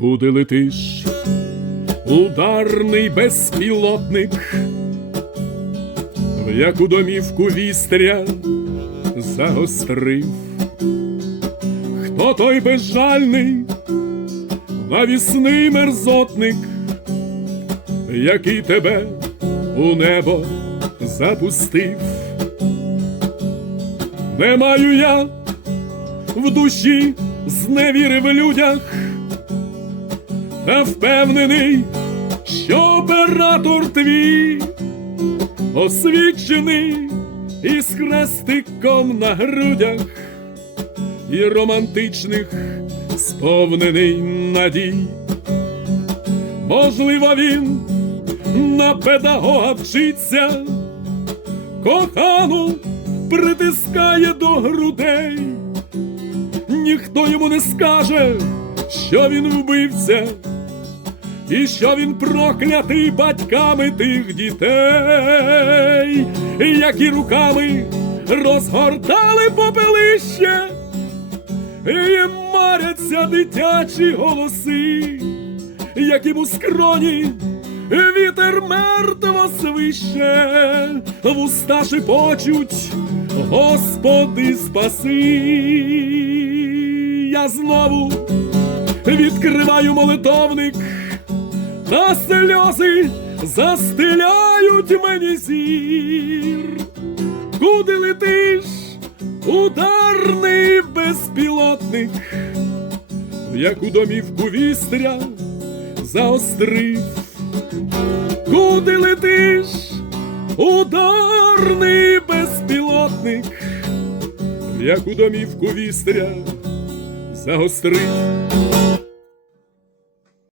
Куди летиш, ударний безпілотник, в яку домівку вістря загострив, хто той безжальний, навісний мерзотник, який тебе у небо запустив. Не маю я в душі зневіри в людях, та впевнений, що оператор твій освічений із хрестиком на грудях і романтичних сповнений надій. Можливо, він на педагога вчиться, кохану притискає до грудей, ніхто йому не скаже, що він вбивця, і що він проклятий батьками тих дітей, які руками розгортали попелище, і маряться дитячі голоси, яким у скроні вітер мертво свище, вуста шепочуть, Господи, спаси. Я знову відкриваю молитовник, та сльози застеляють мені зір. Куди летиш, ударний безпілотник, в яку домівку вістря заострив. Куди летиш, ударний безпілотник, в яку домівку вістря загострив.